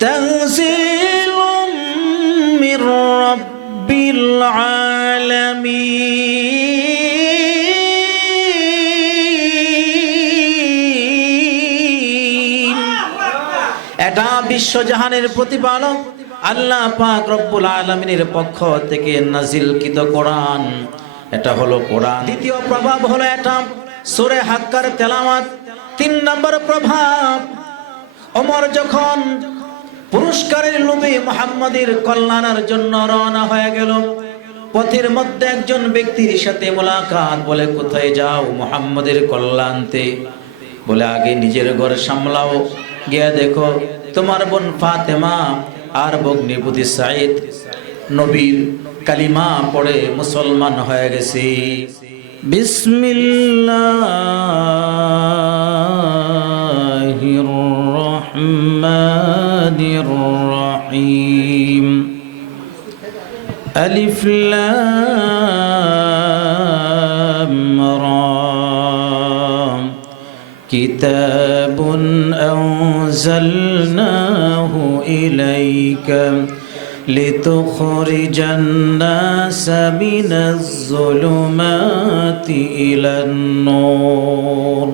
تنزيل من رب العالمين এটা বিশ্বজাহানের প্রতিপালক আল্লাহ পাক রব্বুল আলমিনের পক্ষ থেকে নাজিলকৃত কোরআন এটা হলো কোরআন দ্বিতীয় প্রভাব হলো এটা সুরে হাক্কার তেলামাত তিন নম্বর প্রভাব ওমর যখন পুরস্কারের লোভে মোহাম্মদের কল্যাণের জন্য রওনা হয়ে গেল। পথের মধ্যে একজন ব্যক্তির সাথে মোলাকাত বলে, কোথায় যাও মোহাম্মদের কল্যাণতে? বলে, আগে নিজের ঘর সামলাও। গিয়া দেখো, তোমার বোন ফাতেমা আর বগ্নিপতি সাইদ নবীর কালিমা পড়ে মুসলমান হয়ে গেছে। বিসমিল্লাহির الرحمن الرحيم. ألف لام را كتاب أنزلناه إليك لتخرج الناس من الظلمات إلى النور.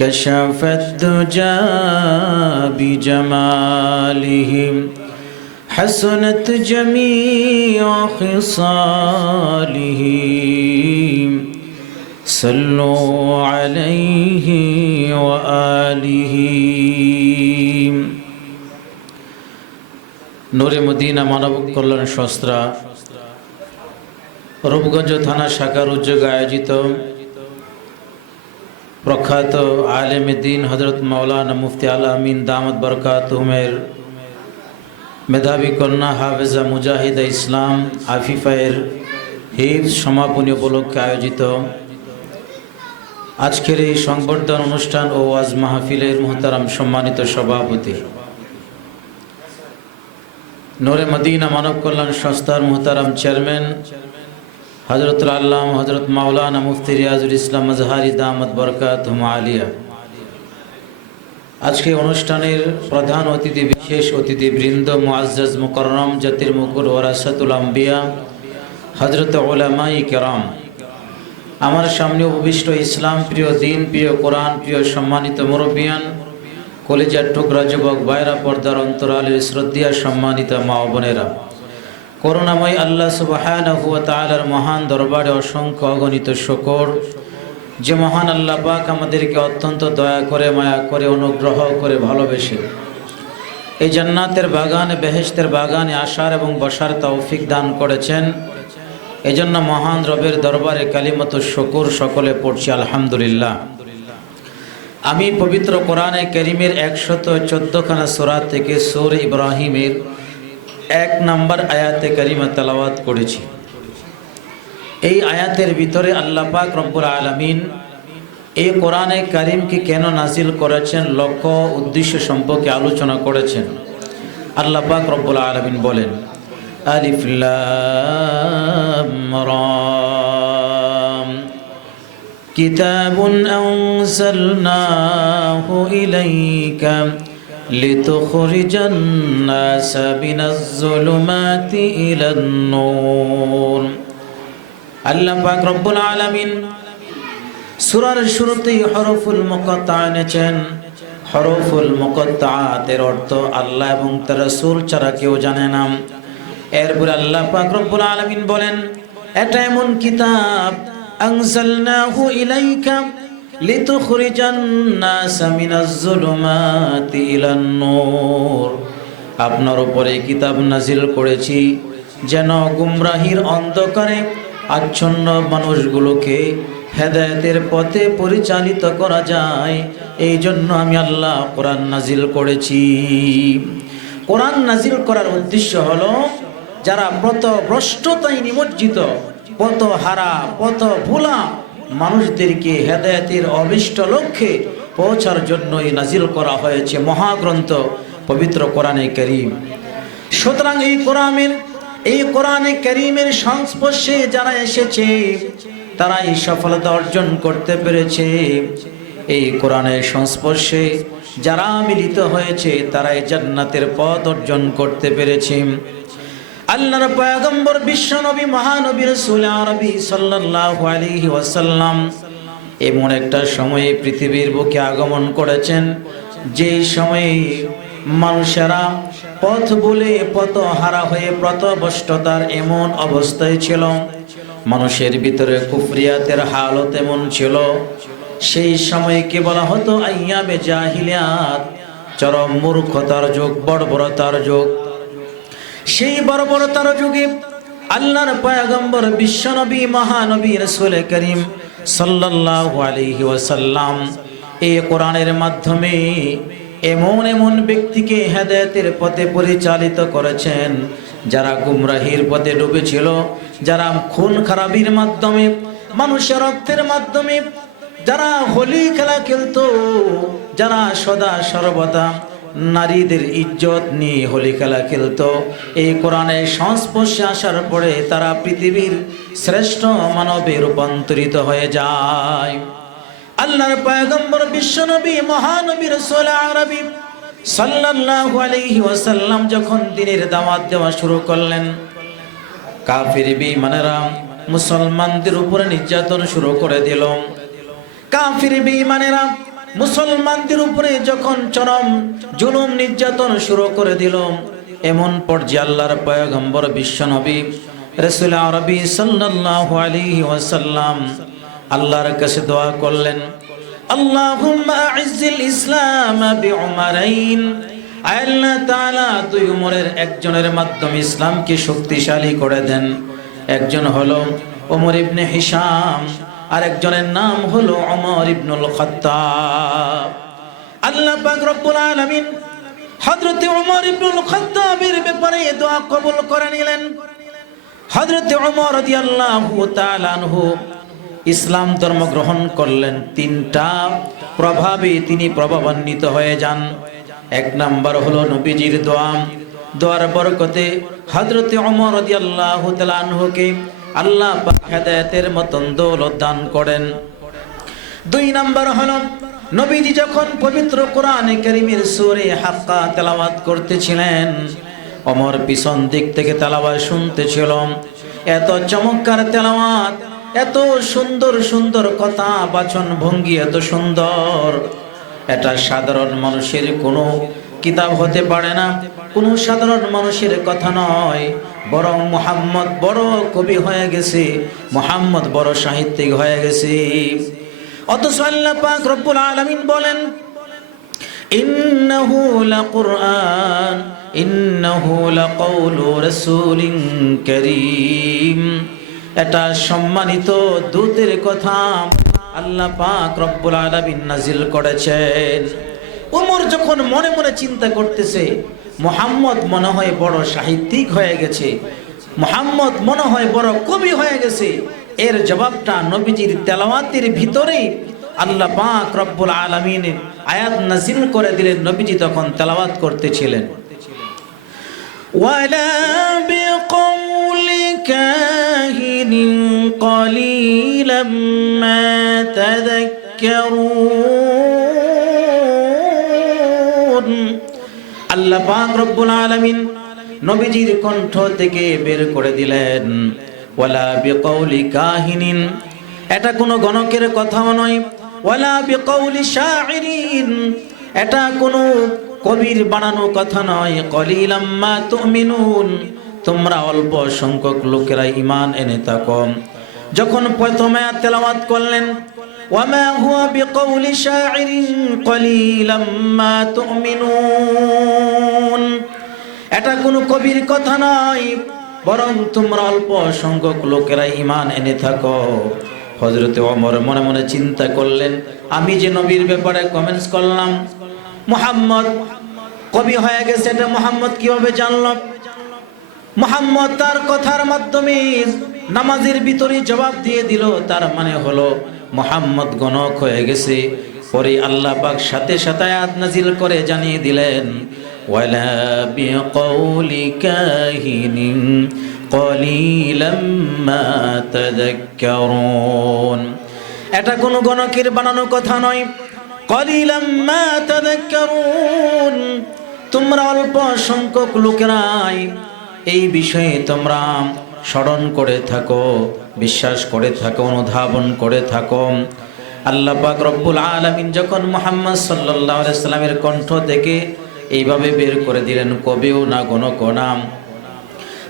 كشف الدجى بجماله حسنت جميع خصاله صلوا عليه وآله নূরে মদিনা মানব কল্যাণ সংস্থা রূপগঞ্জ থানা শাখার উদ্যোগে আয়োজিত প্রখ্যাত আলেম দিন হজরত মাওলানা মুফতি আমিন দামদ বরকাত উমের মেধাবী কন্যা হাফেজা মুজাহিদা ইসলাম আফিফায়ের হিফ সমাপনী উপলক্ষে আয়োজিত আজকের এই সংবর্ধন অনুষ্ঠান ও ওয়াজ মাহফিলের মোহতারাম সম্মানিত সভাপতি। নোরে মদিনা মানব কল্যাণ সংস্থার মোহতারাম চেয়ারম্যান হজরত আল্লাহ হজরত মাওলানা মুফতি রিয়াজুল ইসলাম মজহারি দামদ বরকাত আলিয়া। আজকে অনুষ্ঠানের প্রধান অতিথি, বিশেষ অতিথি বৃন্দ, মুআজ্জাজ মুকররম জাতির মুকুর ওরাসাতুল আম্বিয়া হজরত ওলামাই কেরাম। আমার সামনে উপবিষ্ট ইসলাম, প্রিয় দিন, প্রিয় কোরআন, প্রিয় সম্মানিত মুরব্বিয়ান, কলেজার টুকরা যুবক, বাইরা পর্দার অন্তরালের শ্রদ্ধিয়া সম্মানিত মা বোনেরা। করুণাময় আল্লাহ সুবহানাহু ওয়া তাআলার মহান দরবারে অসংখ্য অগণিত শকর। যে মহান আল্লাহ পাক আমাদেরকে অত্যন্ত দয়া করে, মায়া করে, অনুগ্রহ করে ভালোবেসে এই জান্নাতের বাগানে, বেহেশতের বাগানে আসার এবং বসার তৌফিক দান করেছেন। এই জন্য মহান রবের দরবারে কালিমত শকুর সকলে পড়ছি, আলহামদুলিল্লাহ। আমি পবিত্র কোরআনে করিমের একশত চোদ্দখানা সোরা থেকে সোর ইব্রাহিমের এক নম্বর আয়াতে করিমা তালাওয়াত করেছি এই আয়াতের ভিতরে আল্লাহ পাক রব্বুল আলমিন এই কোরআনে কারিমকে কেন নাজিল করেছেন লক্ষ্য উদ্দেশ্য সম্পর্কে আলোচনা করেছেন আল্লাহ পাক রব্বুল আলমিন বলেন আলিফ লাম রাম كتاب أنزلناه إليك لتخرج الناس من الظلمات إلى النور আল্লাহ পাক রব্বুল আলামিন সূরার শুরুতেই হরফুল মুকাত্তা এনেছেন হরফুল মুকাত্তাতের অর্থ আল্লাহ এবং তার রাসূল ছাড়া কেউ জানে না এরপর আল্লাহ পাক রব্বুল আলামিন বলেন এটা এমন কিতাব আনজালনাহু ইলাইকা নাস মিনাজ যুলুমাতি ইলান নূর আপনার উপরে কিতাব নাজিল করেছি, যেন গুমরাহির অন্ধকারে আচ্ছন্ন মানুষগুলোকে হেদায়েতের পথে পরিচালিত করা যায়। এই জন্য আমি আল্লাহ কোরআন নাজিল করেছি। কোরআন নাজিল করার উদ্দেশ্য হলো, যারা পত ভ্রষ্টতায় নিমজ্জিত পত হারা পত ভোলা মানুষদেরকে হেদায়তের অবিষ্ট লক্ষ্যে পৌঁছার জন্যই নাজিল করা হয়েছে মহাগ্রন্থ পবিত্র কোরআনে করিম। সুতরাং এই কোরআনের, এই কোরআনে করিমের সংস্পর্শে যারা এসেছে তারা এই সফলতা অর্জন করতে পেরেছে। এই কোরআনের সংস্পর্শে যারা মিলিত হয়েছে তারা এই জান্নাতের পথ অর্জন করতে পেরেছে। আল্লাহর পয়গম্বর বিশ্বনবী মহানবী রাসূল আরবি সাল্লাল্লাহু আলাইহি ওয়াসাল্লাম এমন একটা সময়ে পৃথিবীর বুকে আগমন করেছেন। যে সময়ে মানুষেরা পথ বলে পথ হারা হয়ে প্রতবষ্টতার এমন অবস্থায় ছিল। মানুষের ভিতরে কুফরিয়াতের হালত এমন ছিল। সেই সময়কে বলা হতো আইয়াবে জাহিলিয়াত। চরম মূর্খতার যুগ, বর্বরতার যুগ। সেই বর্বরতার যুগে আল্লাহর পয়গম্বর বিশ্বনবী মহানবী রসুল করিম সাল্লাল্লাহু আলাইহি ওয়াসাল্লাম এই কোরআনের মাধ্যমে এমন এমন ব্যক্তিকে হেদায়েতের পথে পরিচালিত করেছেন, যারা গুমরাহির পথে ডুবেছিল, যারা খুন খারাপির মাধ্যমে, মানুষের রক্তের মাধ্যমে, যারা হোলি খেলা খেলতো, যারা সদা সর্বদা নারীদের ইজ্জত নিয়ে হোলি খেলা খেলতো। এই কোরআনের সংস্পর্শে আসার পরে তারা পৃথিবীর শ্রেষ্ঠ মানবে রূপান্তরিত হয়ে যায়। আল্লাহর পয়গম্বর বিশ্বনবী, মহানবী রসুল আরবি সাল্লাল্লাহু আলাইহি ওয়াসাল্লাম যখন দিনের দাওয়াত দেওয়া শুরু করলেন, কাফির বেঈমানেরা মুসলমানদের উপরে নির্যাতন শুরু করে দিল। কাফির বেঈমানেরা মুসলমানদের উপরে যখন চরম জুলুম নির্যাতন শুরু করে দিল, এমন পর্যায়ে আল্লাহর পয়গম্বর বিশ্বনবী রসুল আরবি সাল্লাল্লাহু আলাইহি ওয়াসাল্লাম আল্লাহর কাছে দোয়া করলেন, আল্লাহুম্মা আইজ্জিল ইসলাম বিউমারাইন। আল্লাহ তাআলা দুই উমরের একজনের মাধ্যমে ইসলামকে শক্তিশালী করে দেন। একজন হলো ওমর ইবনে হিশাম। আর একজনের নাম হলো ওমর ইবনুল খাত্তাব। আল্লাহ পাক রব্বুল আলামিন হযরতে ওমর ইবনুল খাত্তাবের ব্যাপারে দোয়া কবুল করে নিলেন। হযরতে ওমর রাদিয়াল্লাহু তাআলা আনহু ইসলাম ধর্ম গ্রহণ করলেন। তিনটা প্রভাবে তিনি প্রভাবান্বিত হয়ে যান। এক নাম্বার হলো নবীজির দোয়া। দোয়ার বরকতে হযরতে ওমর রাদিয়াল্লাহু তাআলা আনহুকে আল্লাহ হেদায়েতের মতন দৌলত দান করেন। দুই নাম্বার হলো, নবীজি যখন পবিত্র কোরআনে কারীমের সূরা হাক্কা তেলাওয়াত করতেছিলেন ওমর পিছন দিক থেকে তেলাওয়াত শুনতেছিল। এত চমৎকার তেলাওয়াত, এত সুন্দর সুন্দর কথা, বাচন ভঙ্গি এত সুন্দর। এটা সাধারণ মানুষের কোনো কিতাব হতে পারে না, কোনো সাধারণ মানুষের কথা নয়। বরং মোহাম্মদ বড় কবি হয়ে গেছে, মোহাম্মদ বড় সাহিত্যিক হয়ে গেছে। অথচ আল্লাহ পাক রব্বুল আলামিন বলেন, ইন্নাহু লাকুরআন, ইন্নাহু লাকাউলু রাসূলিন কারীম। এটা সম্মানিত দূতের কথা আল্লাহ পাক রব্বুল আলামিন নাজিল করেছেন। উমর যখন মনে মনে চিন্তা করতেছে মোহাম্মদ মনে হয় বড় সাহিত্যিক হয়ে গেছে মোহাম্মদ মনে হয় বড় কবি হয়ে গেছে এর জবাবটা নবীজির তেলাওয়াতের ভিতরেই আল্লাহ পাক রব্বুল আলামিন আয়াত নাজিল করে দিলেন নবীজি তখন তেলাওয়াত করতেছিলেন ولا بقول كاهن قليلا ما تذكرون আল্লাহ পাক রব্বুল আলামিন নবীজির কণ্ঠ থেকে বের করে দিলেন, ওয়ালা বিকাউলি কাহিনিন। এটা কোনো গণকের কথাও নয়, ওয়ালা বিকাউলি শাইরিন এটা কোনো কবির বানানো কথা নয় কলিলাম্মা তুমিনুন। তোমরা অল্প সংখ্যক লোকেরা ইমান এনে থাকো। যখন প্রথমে তেলাওয়াত করলেন ওয়ামা হুয়া বিকাউলি শাইরিন কলিলাম্মা তুমিনুন এটা কোনো কবির কথা নয়, বরং তোমরা অল্প সংখ্যক লোকেরা ইমান এনে থাকো। হজরতে অমর মনে মনে চিন্তা করলেন, আমি যে নবীর ব্যাপারে কমেন্টস করলাম, মুহাম্মদ কবি হয়ে গেছে, এটা মোহাম্মদ কীভাবে জানল? মোহাম্মদ তার কথার মাধ্যমে নামাজের ভিতরে জবাব দিয়ে দিল, তার মানে হলো মোহাম্মদ গণক হয়ে গেছে। পরে আল্লাহ পাক সাথে সাথে আয়াত নাজিল করে জানিয়ে দিলেন, ওয়ালা বিকৌলি কাহিনিন কলিলাম মা তাযাক্কারুন এটা কোনো গণকের বানানো কথা নয়। কলিলাম মা তাযাক্কারুন তোমরা অল্প সংখ্যক লোকেরাই এই বিষয়ে তোমরা স্মরণ করে থাকো, বিশ্বাস করে থাকো, অনুধাবন করে থাকো। আল্লাহ পাক রব্বুল আলামিন যখন মুহাম্মদ আলাইহি সাল্লামের কণ্ঠ থেকে এইভাবে বের করে দিলেন, কবিও না গণক নাম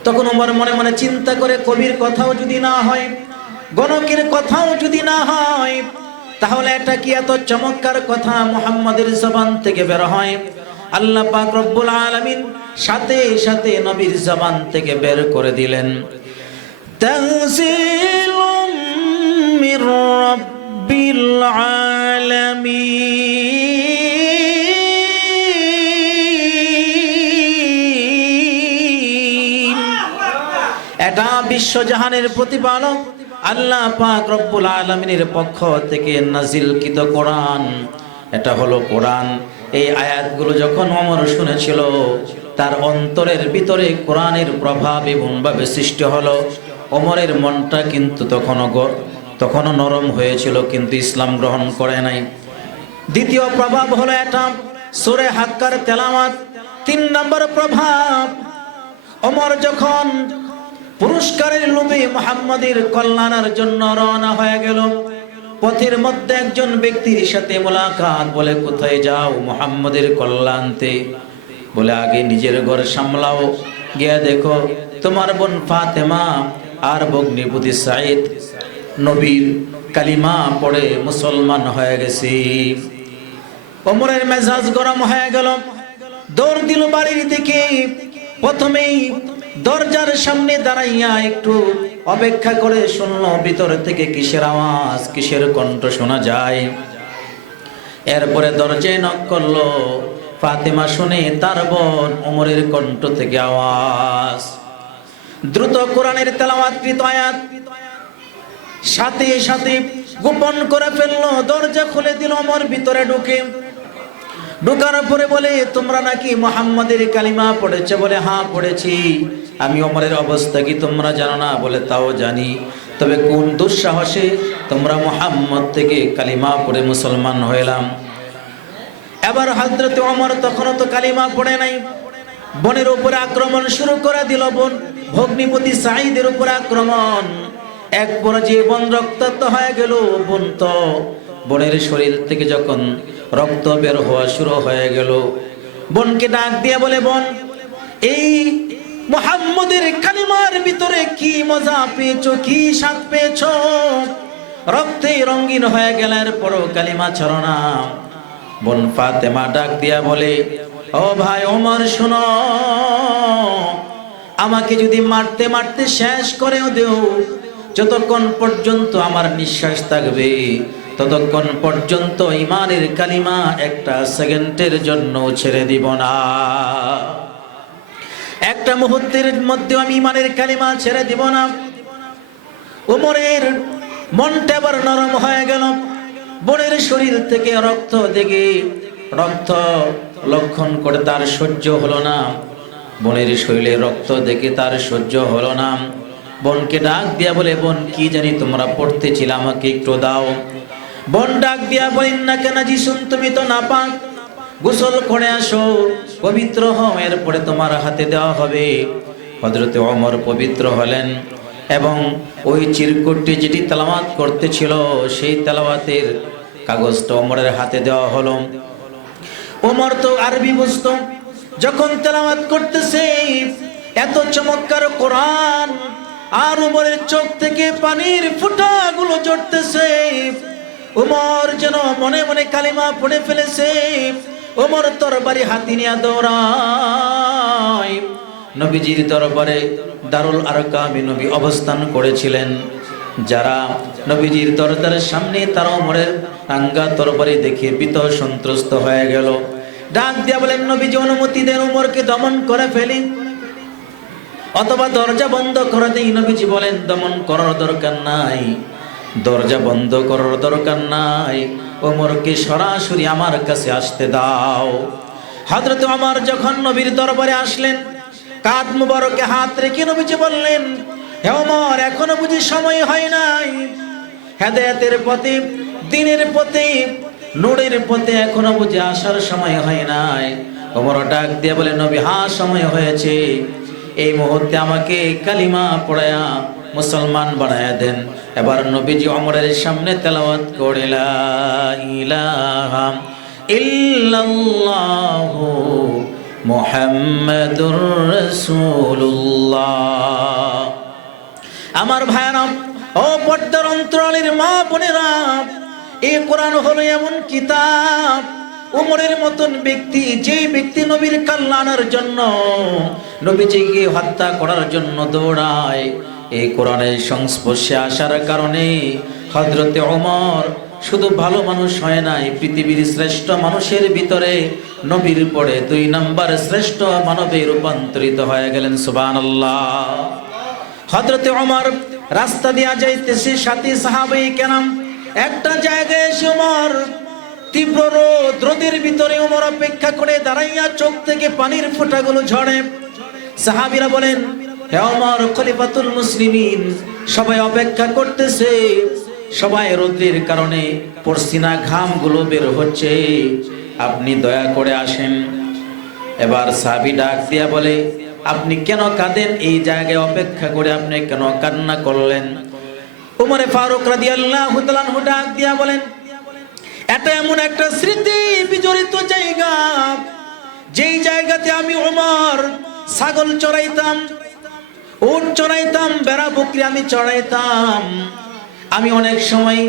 তখন ওমর মনে মনে চিন্তা করে, কবির কথাও যদি না হয়, গণকের কথাও যদি না হয়, তাহলে এটা কি এত চমৎকার কথা মুহাম্মাদের জবান থেকে বের হয়? আল্লাহ পাক রব্বুল আলামিন সাথে সাথে নবীর জবান থেকে বের করে দিলেন। তানজিলুম মির রাব্বিল আলামিন। এটা বিশ্বজাহানের প্রতিপালক আল্লাহ পাক রব্বুল আলমিনের পক্ষ থেকে নাজিলকৃত কোরআন। এটা হলো কোরআন। এই আয়াতগুলো যখন অমর শুনেছিল, তার অন্তরের ভিতরে কোরআনের প্রভাব এমনভাবে সৃষ্টি হলো। অমরের মনটা কিন্তু তখনও তখনও নরম হয়েছিল, কিন্তু ইসলাম গ্রহণ করে নাই। দ্বিতীয় প্রভাব হলো এটা, সুরে হাক্কার তেলামাত তিন নম্বর প্রভাব অমর যখন পুরস্কারের লোভে মোহাম্মদের কল্যাণের জন্য রওনা হয়ে গেল পথের মধ্যে একজন ব্যক্তির সাথে মোলাকাত বলে, কোথায় যাও মোহাম্মদের কল্যাণতে? বলে, আগে নিজের ঘর সামলাও, গিয়া দেখো তোমার বোন ফাতেমা আর ভগ্নিপতি সাইদ নবীর কালিমা পড়ে মুসলমান হয়ে গেছি। ওমরের মেজাজ গরম হয়ে গেল। দৌড় দিল বাড়ির দিকে। প্রথমেই দরজার সামনে দাঁড়াইয়া একটু অপেক্ষা করে শুনলো ভিতর থেকে কিসের আওয়াজ, কিসের কণ্ঠ শোনা যায়। এরপরে দরজায় নক করল, ফাতেমা শুনে তার বোন ওমরের কণ্ঠ থেকে আওয়াজ। দ্রুত কোরআনের তেলাওয়াতকৃত আয়াত। সাথে সাথে গোপন করে ফেলল, দরজা খুলে দিল আমার ভিতরে ঢুকে। ঢুকার পরে বলে, তোমরা নাকি মোহাম্মদের কালিমা পড়েছে? বলে হ্যাঁ পড়েছি। আমি অমরের অবস্থা কি তোমরা জানো না? বলে, তাও জানি। তবে কোন দুঃসাহসে তোমরা মোহাম্মদ থেকে কালিমা পড়ে মুসলমান হইলাম। এবার হজরত অমর তখনও তো কালিমা পড়ে নাই। বনের উপরে আক্রমণ শুরু করে দিল বোন। ভগ্নিপতি সাইদের উপরে আক্রমণ। এক পর্যায়ে বন রক্তাক্ত হয়ে গেল বোন তো। বনের শরীর থেকে যখন রক্ত বের হওয়া শুরু হয়ে গেল। বোনকে ডাক দিয়ে বলে, বোন, এই মোহাম্মদের কালিমার ভিতরে কি মজা পেয়েছ, কি স্বাদ পেয়েছ? রক্তে রঙিন হয়ে গেলের পরও কালিমা ছড়ো না। বোন ফাতেমা ডাক দিয়া বলে, ও ভাই ওমর, শোনো। আমাকে যদি মারতে মারতে শেষ করেও দেও, যতক্ষণ পর্যন্ত আমার নিঃশ্বাস থাকবে, ততক্ষণ পর্যন্ত ইমানের কালিমা একটা সেকেন্ডের জন্য ছেড়ে দিব না। একটা মুহূর্তের মধ্যে আমি ইমানের কালিমা ছেড়ে দিব না। উমরের মনটা আবার নরম হয়ে গেল। বোনের শরীর থেকে রক্ত দেখে রক্ত লক্ষণ করে তার সহ্য হলো না। বোনের শরীরে রক্ত দেখে তার সহ্য হলো না। বোনকে ডাক দিয়া বলে, বোন, কি জানি তোমরা পড়তেছিল, আমাকে একটু দাও। বোন ডাক দিয়া বলেন না কেন যিশুন তুমি তো না পাক গোসল করে আসো, পবিত্র হও, এরপরে তোমার হাতে দেওয়া হবে। হজরতে অমর পবিত্র হলেন এবং ওই চিরকুটটি যেটি তেলাওয়াত করতেছিল, সেই তেলাওয়াতের কাগজটা অমরের হাতে দেওয়া হলো। ওমর তো আরবি বুঝত, যখন তেলাওয়াত করতেছে, এত চমৎকার কোরআন, আর উমরের চোখ থেকে পানির ফুটাগুলো জড়তেছে। উমর যেন মনে মনে কালিমা পড়ে ফেলেছে। ওমর তরবারি হাতি নিয়ে দৌড়ায়। নবীজির দরবারে দারুল আরকামি নবী অবস্থান করেছিলেন। যারা নবীজির দরজার সামনে তারা ওমরের টাঙ্গা তরবারি দেখে বিত সন্ত্রস্ত হয়ে গেল। ডাক দিয়া বলেন, নবীজি, অনুমতি দেন উমরকে দমন করে ফেলি। অথবা দরজা বন্ধ করে দেই নবীজি বলেন, দমন করার দরকার নাই। দরজা বন্ধ করার দরকার নাই। ওমরকে সরাসরি আমার কাছে আসতে দাও। হযরত আমার যখন নবীর দরবারে আসলেন, কাঁধ মুবারকে হাত রেখে নবীজি বললেন, হে ওমর, এখনও বুঝি সময় হয় নাই। হেদায়েতের পথে, দিনের পথে, নূরের পথে এখনও বুঝি আসার সময় হয় নাই। ওমর ডাক দিয়ে বলে, নবী হ্যাঁ সময় হয়েছে। এই মুহূর্তে আমাকে কালিমা পড়ায়া মুসলমান বানায়া দেন। এবার নবীজি অমরের সামনে তেলাওয়াত করে, লা ইলাহা ইল্লাল্লাহু মুহাম্মাদুর রাসূলুল্লাহ। আমার ভাইরা ও পর্দার অন্তরালের মা বোনেরা এই কোরআন হলো এমন কিতাব, উমরের মতন ব্যক্তি যে ব্যক্তি নবীর কল্যাণের জন্য নবীজিকে হত্যা করার জন্য দৌড়ায় এই কোরআনের সংস্পর্শে আসার কারণে হজরতে অমর শুধু ভালো মানুষ হয় নাই, পৃথিবীর শ্রেষ্ঠ মানুষের ভিতরে নবীর পরে দুই নাম্বার শ্রেষ্ঠ মানবে রূপান্তরিত হয়ে গেলেন সুবান হজরতে ওমর রাস্তা দিয়া যাইতেছে সাথী সাহাবাই কেনাম একটা জায়গায় এসে ওমর তীব্র রোদ, রোদের ভিতরে ওমর অপেক্ষা করে দাঁড়াইয়া চোখ থেকে পানির ফোঁটাগুলো ঝরে। সাহাবিরা বলেন হে ওমর, খলিফাতুল মুসলিমিন, সবাই অপেক্ষা করতেছে। সবাই রোদ্রের কারণে পরসিনা ঘামগুলো বের হচ্ছে। আপনি দয়া করে আসেন। এবার সাহাবি ডাক দিয়া বলে, আপনি কেন কাঁদেন? এই জায়গায় অপেক্ষা করে আপনি কেন কান্না করলেন? উমরে ফারুক রাদিয়াল্লাহু তাআলা ডাক দিয়া বলেন এটা এমন একটা স্মৃতি বিজড়িত জায়গা। যেই জায়গাতে আমি ওমর ছাগল চড়াইতাম উট চড়াইতাম, বেড়া বকরি আমি চড়াইতাম। আমি অনেক সময়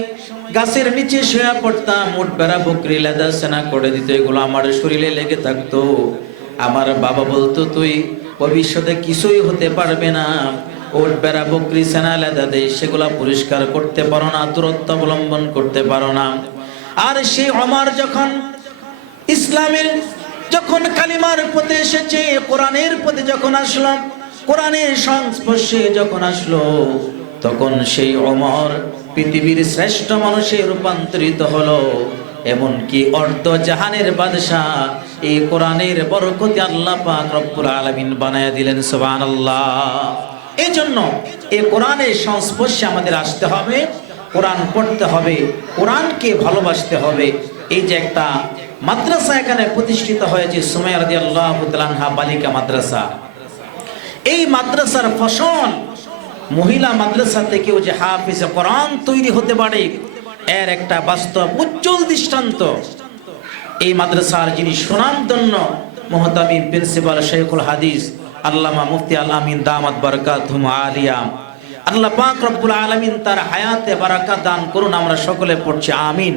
গাছের নিচে শুয়ে পড়তাম উট বেড়া, বকরি, লেদা, সেনা করে দিত, এগুলো আমার শরীরে লেগে থাকতো। আমার বাবা বলতো, তুই ভবিষ্যতে কিছুই হতে পারবে না। ওট বেড়া, বকরি, সেনা, লেদা দেয় সেগুলা পরিষ্কার করতে পারো না, দূরত্ব অবলম্বন করতে পারো না। আর সেই অমর যখন ইসলামের, যখন কালিমার পথে এসেছে, কোরআনের পথে যখন আসলো কোরআনের সংস্পর্শে যখন আসলো, তখন সেই অমর পৃথিবীর শ্রেষ্ঠ মানুষে রূপান্তরিত হলো। এমনকি অর্ধ জাহানের বাদশাহ এই কোরআনের বরকতি আল্লাহ পাক রব্বুল আলামিন বানায়া দিলেন, সুবহানাল্লাহ। এই জন্য এই কোরআনের সংস্পর্শে আমাদের আসতে হবে, কোরআন পড়তে হবে, কোরআনকে ভালোবাসতে হবে। এই যে একটা মাদ্রাসা এখানে প্রতিষ্ঠিত হয়েছে, সুমাইয়া রাদিয়াল্লাহু তাআলা বালিকা মাদ্রাসা। এই মাদ্রাসার ফসল, মহিলা মাদ্রাসা থেকেও যে হাফিজে কোরআন তৈরি হতে পারে, এর একটা বাস্তব উজ্জ্বল দৃষ্টান্ত। এই মাদ্রাসার যিনি সুনামধন্য মোহতামিম প্রিন্সিপাল শেখুল হাদিস, আল্লামা মুফতি আল আমিন দামাত বারকাতুম আলিয়াম আল্লাহ পাক রব্বুল আলামিন তার হায়াতে বারাকাত দান করুন, আমরা সকলে পড়ছি আমিন।